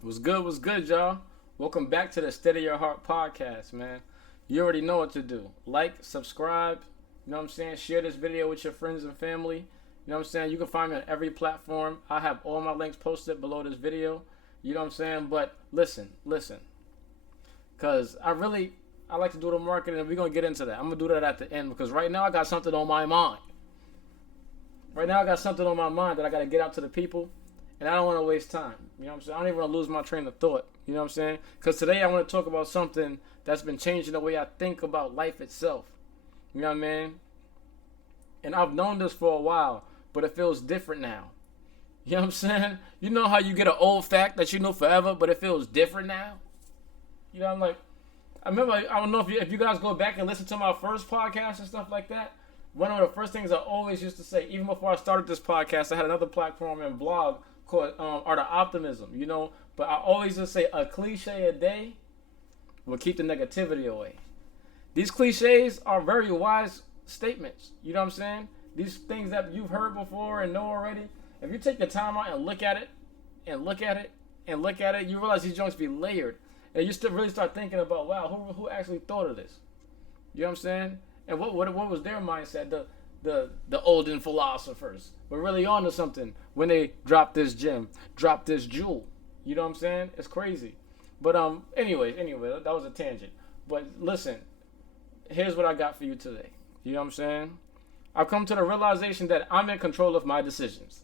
What's good, y'all? Welcome back to the Steady Your Heart podcast, man. You already know what to do. Like, subscribe, you know what I'm saying? Share this video with your friends and family. You know what I'm saying? You can find me on every platform. I have all my links posted below this video. You know what I'm saying? But listen. Because I like to do the marketing, and we're going to get into that. I'm going to do that at the end because right now I got something on my mind. Right now I got something on my mind that I got to get out to the people. And I don't want to waste time. You know what I'm saying? I don't even want to lose my train of thought. You know what I'm saying? Because today I want to talk about something that's been changing the way I think about life itself. You know what I mean? And I've known this for a while, but it feels different now. You know what I'm saying? You know how you get an old fact that you know forever, but it feels different now? You know, I'm like, I remember, I don't know if you guys go back and listen to my first podcast and stuff like that. One of the first things I always used to say, even before I started this podcast, I had another platform and blog called Art of Optimism, you know. But I always just say a cliche a day will keep the negativity away. These cliches are very wise statements. You know what I'm saying? These things that you've heard before and know already. If you take the time out and look at it, and look at it, and look at it, you realize these joints be layered. And you still really start thinking about, wow, who actually thought of this? You know what I'm saying? And what was their mindset? The olden philosophers were really onto something when they dropped this gem, dropped this jewel. You know what I'm saying? It's crazy. But anyway, that was a tangent. But listen, here's what I got for you today. You know what I'm saying? I've come to the realization that I'm in control of my decisions.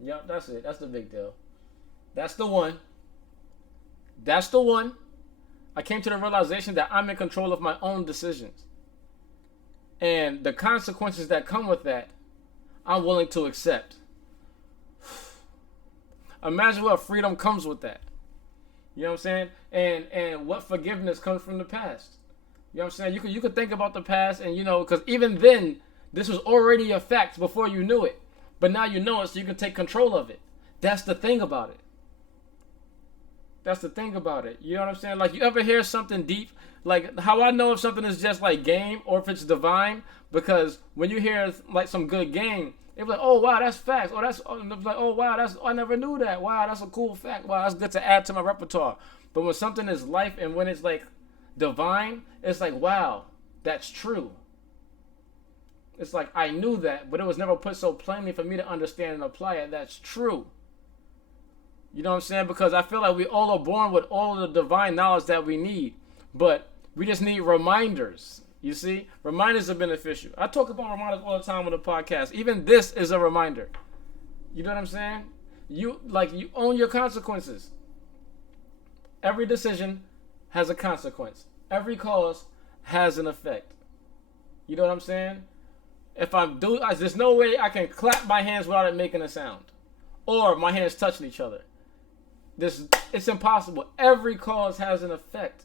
Yep, that's it. That's the big deal. That's the one. That's the one. I came to the realization that I'm in control of my own decisions. And the consequences that come with that, I'm willing to accept. Imagine what freedom comes with that. You know what I'm saying? And what forgiveness comes from the past. You know what I'm saying? You could think about the past and, you know, because even then, this was already a fact before you knew it. But now you know it, so you can take control of it. That's the thing about it. That's the thing about it. You know what I'm saying? Like, you ever hear something deep? Like, how I know if something is just like game or if it's divine, because when you hear like some good game, it's like, oh wow, that's facts. Oh wow, I never knew that. Wow, that's a cool fact. Wow, that's good to add to my repertoire. But when something is life and when it's like divine, it's like, wow, that's true. It's like I knew that, but it was never put so plainly for me to understand and apply it. That's true. You know what I'm saying? Because I feel like we all are born with all of the divine knowledge that we need. But we just need reminders. You see? Reminders are beneficial. I talk about reminders all the time on the podcast. Even this is a reminder. You know what I'm saying? You own your consequences. Every decision has a consequence. Every cause has an effect. You know what I'm saying? There's no way I can clap my hands without it making a sound. Or my hands touching each other. It's impossible. Every cause has an effect.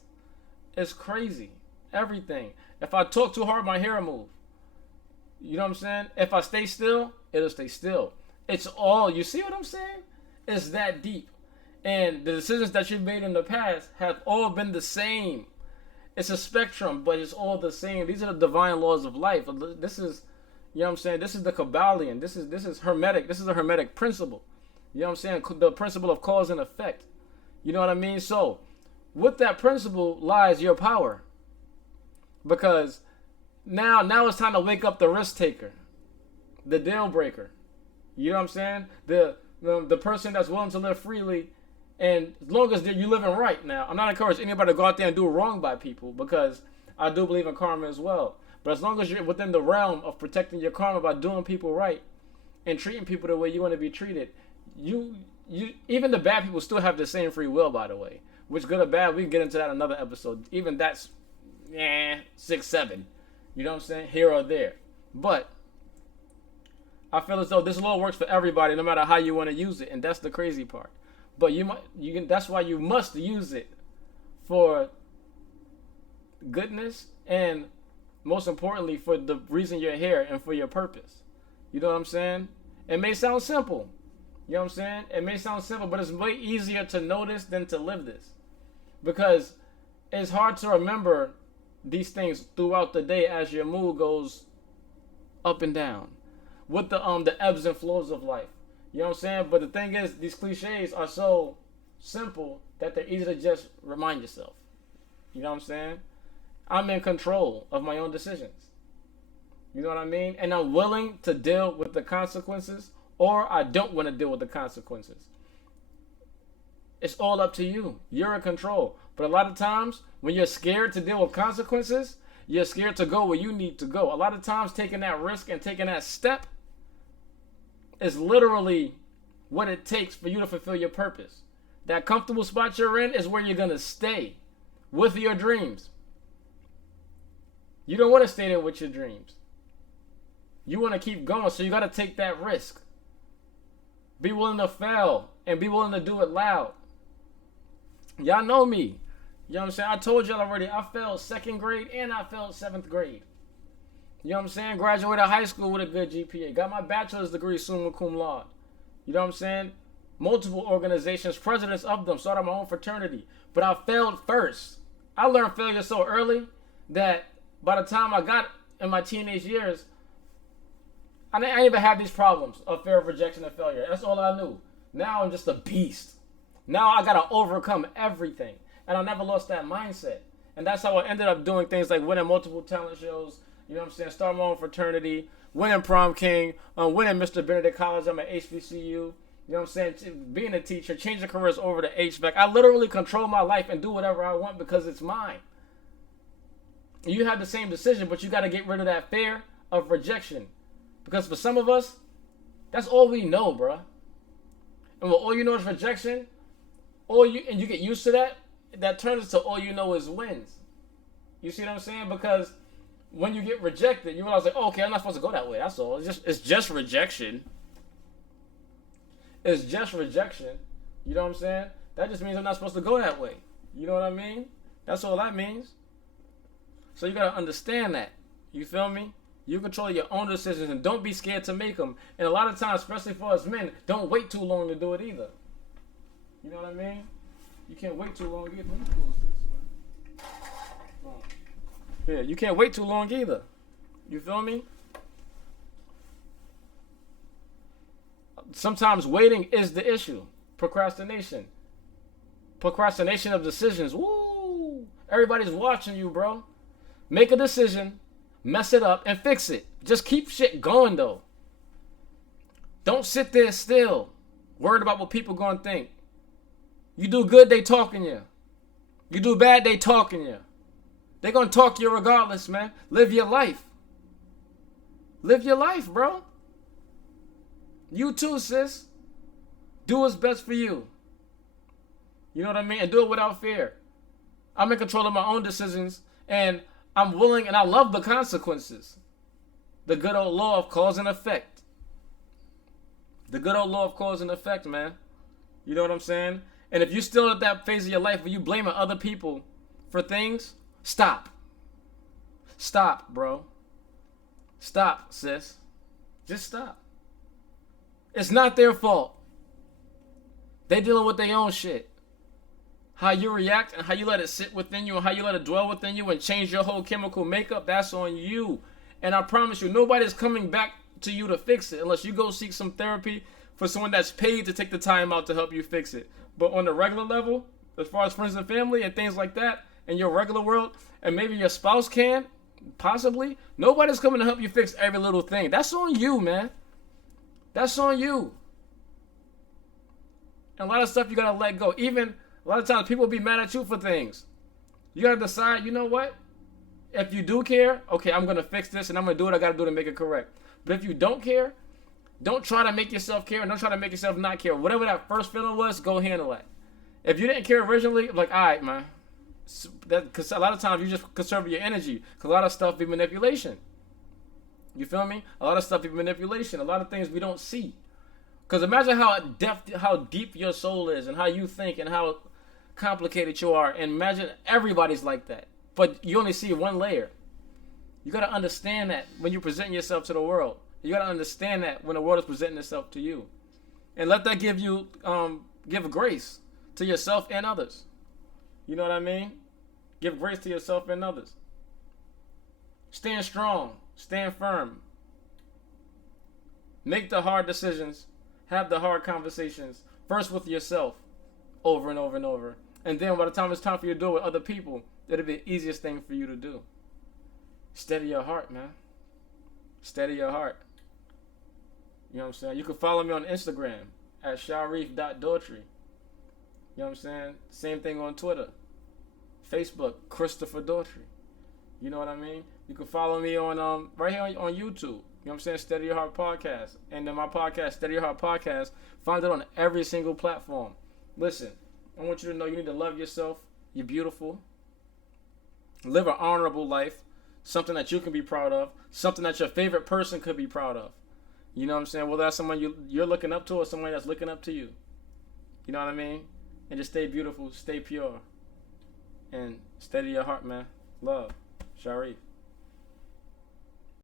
It's crazy. Everything. If I talk too hard, my hair will move. You know what I'm saying? If I stay still, it'll stay still. It's all, you see what I'm saying? It's that deep. And the decisions that you've made in the past have all been the same. It's a spectrum, but it's all the same. These are the divine laws of life. This is, you know what I'm saying? This is the Kabbalion. This is Hermetic. This is a Hermetic principle. You know what I'm saying? The principle of cause and effect. You know what I mean? So, with that principle lies your power. Because now it's time to wake up the risk taker. The deal breaker. You know what I'm saying? The person that's willing to live freely. And as long as you're living right now. I'm not encouraging anybody to go out there and do wrong by people. Because I do believe in karma as well. But as long as you're within the realm of protecting your karma by doing people right. And treating people the way you want to be treated. You even the bad people still have the same free will, by the way. Which, good or bad, we can get into that in another episode. Even that's 6, 7. You know what I'm saying? Here or there. But I feel as though this law works for everybody, no matter how you want to use it, and that's the crazy part. But that's why you must use it for goodness, and most importantly, for the reason you're here and for your purpose. You know what I'm saying? It may sound simple. You know what I'm saying? It may sound simple, but it's way easier to notice than to live this. Because it's hard to remember these things throughout the day as your mood goes up and down. With the ebbs and flows of life. You know what I'm saying? But the thing is, these cliches are so simple that they're easy to just remind yourself. You know what I'm saying? I'm in control of my own decisions. You know what I mean? And I'm willing to deal with the consequences, or I don't want to deal with the consequences. It's all up to you. You're in control. But a lot of times, when you're scared to deal with consequences, you're scared to go where you need to go. A lot of times, taking that risk and taking that step is literally what it takes for you to fulfill your purpose. That comfortable spot you're in is where you're going to stay with your dreams. You don't want to stay there with your dreams. You want to keep going, so you got to take that risk. Be willing to fail and be willing to do it loud. Y'all know me. You know what I'm saying? I told y'all already, I failed 2nd grade and I failed 7th grade. You know what I'm saying? Graduated high school with a good GPA. Got my bachelor's degree summa cum laude. You know what I'm saying? Multiple organizations, presidents of them, started my own fraternity. But I failed first. I learned failure so early that by the time I got in my teenage years, I didn't even have these problems of fear of rejection and failure. That's all I knew. Now I'm just a beast. Now I got to overcome everything. And I never lost that mindset. And that's how I ended up doing things like winning multiple talent shows, you know what I'm saying, starting my own fraternity, winning Prom King, winning Mr. Benedict College. I'm at HBCU. You know what I'm saying? Being a teacher, changing careers over to HVAC. I literally control my life and do whatever I want because it's mine. You have the same decision, but you got to get rid of that fear of rejection. Because for some of us, that's all we know, bro. And when all you know is rejection, and you get used to that, that turns into all you know is wins. You see what I'm saying? Because when you get rejected, you realize like, oh, okay, I'm not supposed to go that way. That's all. It's just rejection. It's just rejection. You know what I'm saying? That just means I'm not supposed to go that way. You know what I mean? That's all that means. So you gotta understand that. You feel me? You control your own decisions and don't be scared to make them. And a lot of times, especially for us men, don't wait too long to do it either. You know what I mean? You can't wait too long either. Let me close this, man. Yeah, you can't wait too long either. You feel me? Sometimes waiting is the issue. Procrastination. Procrastination of decisions. Woo! Everybody's watching you, bro. Make a decision, mess it up, and fix it. Just keep shit going, though. Don't sit there still, worried about what people gonna think. You do good, they talking you. You do bad, they talking you. They gonna talk you regardless, man. Live your life. Live your life, bro. You too, sis. Do what's best for you. You know what I mean? And do it without fear. I'm in control of my own decisions, and I'm willing, and I love the consequences. The good old law of cause and effect. The good old law of cause and effect, man. You know what I'm saying? And if you're still at that phase of your life where you blaming other people for things, stop. Stop, bro. Stop, sis. Just stop. It's not their fault. They dealing with their own shit. How you react and how you let it sit within you and how you let it dwell within you and change your whole chemical makeup, that's on you. And I promise you, nobody's coming back to you to fix it unless you go seek some therapy for someone that's paid to take the time out to help you fix it. But on the regular level, as far as friends and family and things like that, in your regular world, and maybe your spouse can, possibly, nobody's coming to help you fix every little thing. That's on you, man. That's on you. And a lot of stuff you gotta let go. Even a lot of times people be mad at you for things. You gotta decide, you know what? If you do care, okay, I'm gonna fix this and I'm gonna do what I gotta do to make it correct. But if you don't care, don't try to make yourself care and don't try to make yourself not care. Whatever that first feeling was, go handle it. If you didn't care originally, like, all right, man. Because a lot of times you just conserve your energy. Because a lot of stuff be manipulation. You feel me? A lot of stuff be manipulation. A lot of things we don't see. Because imagine how deep your soul is and how you think and how complicated you are. And imagine everybody's like that. But you only see one layer. You got to understand that when you present yourself to the world. You got to understand that when the world is presenting itself to you. And let that give you, give grace to yourself and others. You know what I mean? Give grace to yourself and others. Stand strong. Stand firm. Make the hard decisions. Have the hard conversations. First with yourself. over and over and over. And then by the time it's time for you to do it with other people, it'll be the easiest thing for you to do. Steady your heart, man. Steady your heart. You know what I'm saying? You can follow me on Instagram at sharif.daughtry. You know what I'm saying? Same thing on Twitter. Facebook, Christopher Daughtry. You know what I mean? You can follow me on right here on YouTube. You know what I'm saying? Steady Your Heart Podcast. And then my podcast, Steady Your Heart Podcast, find it on every single platform. Listen, I want you to know you need to love yourself. You're beautiful. Live an honorable life. Something that you can be proud of. Something that your favorite person could be proud of. You know what I'm saying? Whether that's someone you're looking up to or someone that's looking up to you. You know what I mean? And just stay beautiful, stay pure. And steady your heart, man. Love. Sharif.